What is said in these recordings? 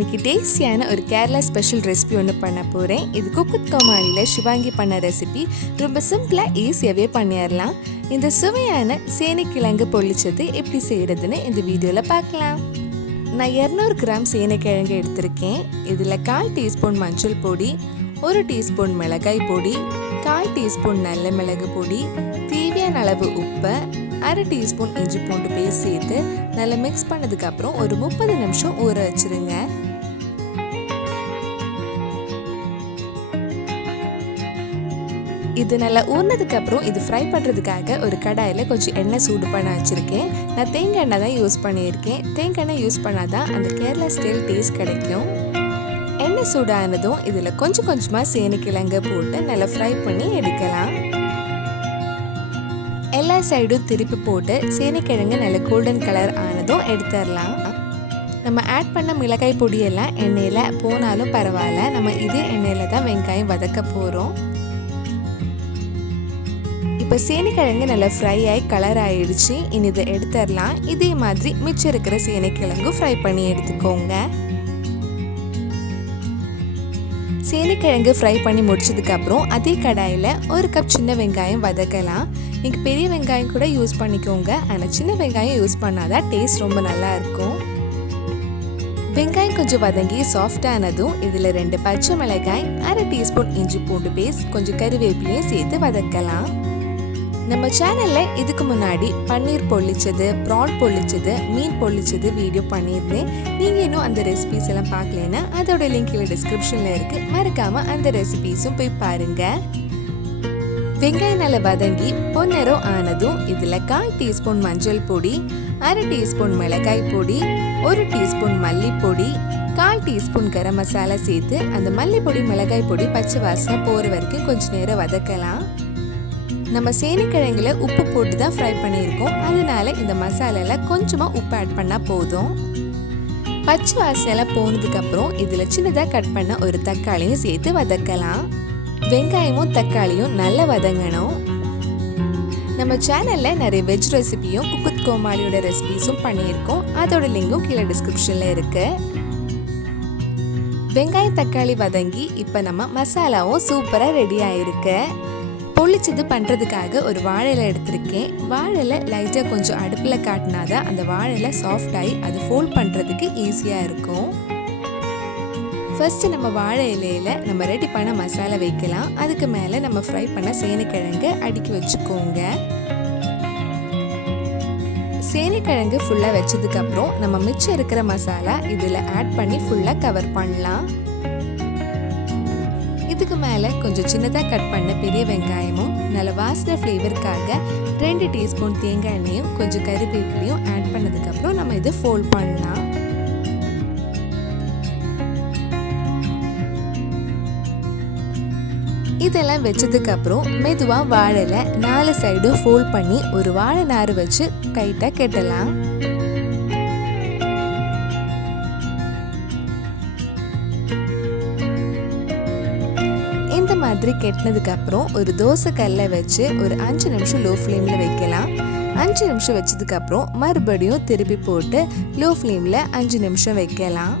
இன்னைக்கு டேஸ்டியான ஒரு கேரளா ஸ்பெஷல் ரெசிபி ஒன்று பண்ண போகிறேன். இது Comali சிவாங்கி பண்ண ரெசிபி. ரொம்ப சிம்பிளாக ஈஸியாகவே பண்ணிடலாம். இந்த சுவையான சேனை கிழங்கு பொள்ளிச்சது எப்படி செய்கிறதுன்னு இந்த வீடியோவில் பார்க்கலாம். நான் 200 கிராம் சேனை கிழங்கு எடுத்திருக்கேன். இதில் 1/4 டீஸ்பூன் மஞ்சள் பொடி, 1 டீஸ்பூன் மிளகாய் பொடி, 1/4 டீஸ்பூன் நல்ல மிளகு பொடி, தேவையான அளவு உப்பு, 1/2 டீஸ்பூன் இஞ்சி பூண்டு பேஸ்ட் சேர்த்து நல்லா மிக்ஸ் பண்ணதுக்கப்புறம் ஒரு 30 நிமிஷம் ஊற வச்சுருங்க. இது நல்லா ஊறினதுக்கப்புறம் இது ஃப்ரை பண்ணுறதுக்காக ஒரு கடாயில் கொஞ்சம் எண்ணெய் சூடு பண்ண வச்சுருக்கேன். நான் தேங்காய் எண்ணெய் தான் யூஸ் பண்ணியிருக்கேன். தேங்காய் எண்ணெய் யூஸ் பண்ணால் தான் அந்த கேரளா ஸ்டைல் டேஸ்ட் கிடைக்கும். எண்ணெய் சூடானதும் இதில் கொஞ்சம் கொஞ்சமாக சேனை கிழங்கு போட்டு நல்லா ஃப்ரை பண்ணி எடுக்கலாம். எல்லா சைடும் திருப்பி போட்டு சேனைக்கிழங்கு நல்ல கோல்டன் கலர் ஆனதும் எடுத்துடலாம். நம்ம ஆட் பண்ண மிளகாய் பொடியெல்லாம் எண்ணெயில் போனாலும் பரவாயில்ல, நம்ம இதே எண்ணெயில் தான் வெங்காயம் வதக்க போகிறோம். இப்போ சேனைக்கிழங்கு நல்லா ஃப்ரை ஆகி கலர் ஆகிடுச்சு. இனி இதை எடுத்துடலாம். இதே மாதிரி மிச்சம் இருக்கிற சேனைக்கிழங்கு ஃப்ரை பண்ணி எடுத்துக்கோங்க. சேனைக்கிழங்கு ஃப்ரை பண்ணி முடிச்சதுக்கப்புறம் அதே கடாயில் 1 கப் சின்ன வெங்காயம் வதக்கலாம். நீங்கள் பெரிய வெங்காயம் கூட யூஸ் பண்ணிக்கோங்க, ஆனால் சின்ன வெங்காயம் யூஸ் பண்ணாதான் டேஸ்ட் ரொம்ப நல்லா இருக்கும். வெங்காயம் கொஞ்சம் வதங்கி சாஃப்டானதும் இதில் 2 பச்சை மிளகாய், 1/2 டீஸ்பூன் இஞ்சி பூண்டு பேஸ்ட், கொஞ்சம் கறிவேப்பிலையும் சேர்த்து வதக்கலாம். நம்ம சேனலில் இதுக்கு முன்னாடி பன்னீர் பொள்ளிச்சது, ப்ரான் பொள்ளிச்சது, மீன் பொள்ளிச்சது வீடியோ பண்ணியிருந்தேன். நீங்கள் இன்னும் அந்த ரெசிபீஸ் எல்லாம் பார்க்கலன்னா அதோட லிங்க் கீழே டிஸ்கிரிப்ஷனில் இருக்குது. மறக்காமல் அந்த ரெசிபீஸும் போய் பாருங்கள். வெங்காயம் நல்லா வதங்கி பொன்னிறம் ஆனதும் இதில் 1/4 டீஸ்பூன் மஞ்சள் பொடி, 1/2 டீஸ்பூன் மிளகாய் பொடி, 1 டீஸ்பூன் மல்லிப்பொடி, 1/4 டீஸ்பூன் கரம் மசாலா சேர்த்து அந்த மல்லிப்பொடி மிளகாய் பொடி பச்சை வாசனை போகிற வரைக்கும் கொஞ்சம் நேரம் வதக்கலாம். நம்ம சேனைக்கிழங்குல உப்பு போட்டு தான் ஃப்ரை பண்ணியிருக்கோம், அதனால இந்த மசாலாவில் கொஞ்சமாக உப்பு ஆட் பண்ணால் போதும். பச்சை வாசனைலாம் போனதுக்கப்புறம் இதில் சின்னதாக கட் பண்ண ஒரு தக்காளியும் சேர்த்து வதக்கலாம். வெங்காயமும் தக்காளியும் நல்லா வதங்கணும். நம்ம சேனலில் நிறைய வெஜ் ரெசிபியும் Comaliயோட ரெசிபிஸும் பண்ணியிருக்கோம். அதோட லிங்கும் கீழே டிஸ்கிரிப்ஷனில் இருக்கு. வெங்காயம் தக்காளி வதங்கி இப்போ நம்ம மசாலாவும் சூப்பராக ரெடி ஆயிருக்கு. பொள்ளிச்சது பண்ணுறதுக்காக ஒரு வாழை இலை எடுத்திருக்கேன். வாழை இலை லைட்டாக கொஞ்சம் அடுப்பில் காட்டினாதான் அந்த வாழை இலை சாஃப்ட் ஆகி அது ஃபோல்ட் பண்ணுறதுக்கு ஈஸியாக இருக்கும். ஃபர்ஸ்ட்டு நம்ம வாழை இலையில் நம்ம ரெடி பண்ண மசாலா வைக்கலாம். அதுக்கு மேலே நம்ம ஃப்ரை பண்ண சேனைக்கிழங்கு அடுக்கி வச்சுக்கோங்க. சேனைக்கிழங்கு ஃபுல்லாக வச்சதுக்கப்புறம் நம்ம மிச்சம் இருக்கிற மசாலா இதில் ஆட் பண்ணி ஃபுல்லாக கவர் பண்ணலாம். இதுக்கு மேலே கொஞ்சம் சின்னதாக கட் பண்ண பெரிய வெங்காயமும் நல்ல வாசனை ஃப்ளேவருக்காக 2 டீஸ்பூன் தேங்காய் எண்ணெயும் கொஞ்சம் கறிவேப்பிலையும் ஆட் பண்ணதுக்கப்புறம் நம்ம இதை ஃபோல்ட் பண்ணலாம். இதெல்லாம் வச்சதுக்கப்புறம் மெதுவாக வாழையில 4 சைடும் ஃபோல்ட் பண்ணி ஒரு வாழை நார் வச்சு டைட்டாக கட்டலாம். இந்த மாதிரி கெட்டினதுக்கு அப்புறம் ஒரு தோசை கல்லை வச்சு ஒரு 5 நிமிஷம் லோ ஃப்ளேமில் வைக்கலாம். 5 நிமிஷம் வச்சதுக்கு அப்புறம் மறுபடியும் திருப்பி போட்டு லோ ஃப்ளேமில் 5 நிமிஷம் வைக்கலாம்.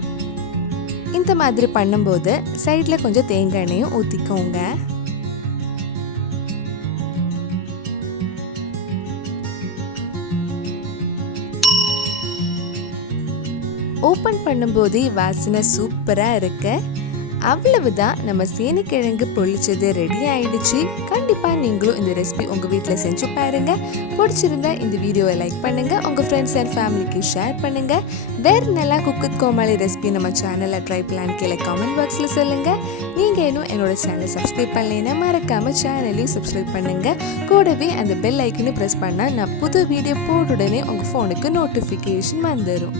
இந்த மாதிரி பண்ணும்போது சைடில் கொஞ்சம் தேங்காய் எண்ணெயும் ஊற்றிக்கோங்க. ஓப்பன் பண்ணும்போது வாசனை சூப்பராக இருக்கு. அவ்வளவுதான், நம்ம சேனைக்கிழங்கு பொள்ளிச்சது ரெடி ஆயிடுச்சு. கண்டிப்பாக நீங்களும் இந்த ரெசிபி உங்கள் வீட்டில் செஞ்சு பாருங்க. பிடிச்சிருந்தா இந்த வீடியோவை லைக் பண்ணுங்க, உங்கள் ஃப்ரெண்ட்ஸ் அண்ட் ஃபேமிலிக்கு ஷேர் பண்ணுங்க. வேறு நல்லா Comali ரெசிபி நம்ம சேனலில் ட்ரை பண்ணலான்னு கீழே கமெண்ட் பாக்ஸில் சொல்லுங்க. நீங்கள் இன்னும் என்னோட சேனலை சப்ஸ்கிரைப் பண்ணலைன்னா மறக்காம சேனலையும் சப்ஸ்கிரைப் பண்ணுங்க. கூடவே அந்த பெல் ஐக்கனையும் ப்ரெஸ் பண்ணால் நான் புது வீடியோ போட்ட உடனே உங்கள் ஃபோனுக்கு நோட்டிஃபிகேஷன் வந்துடும்.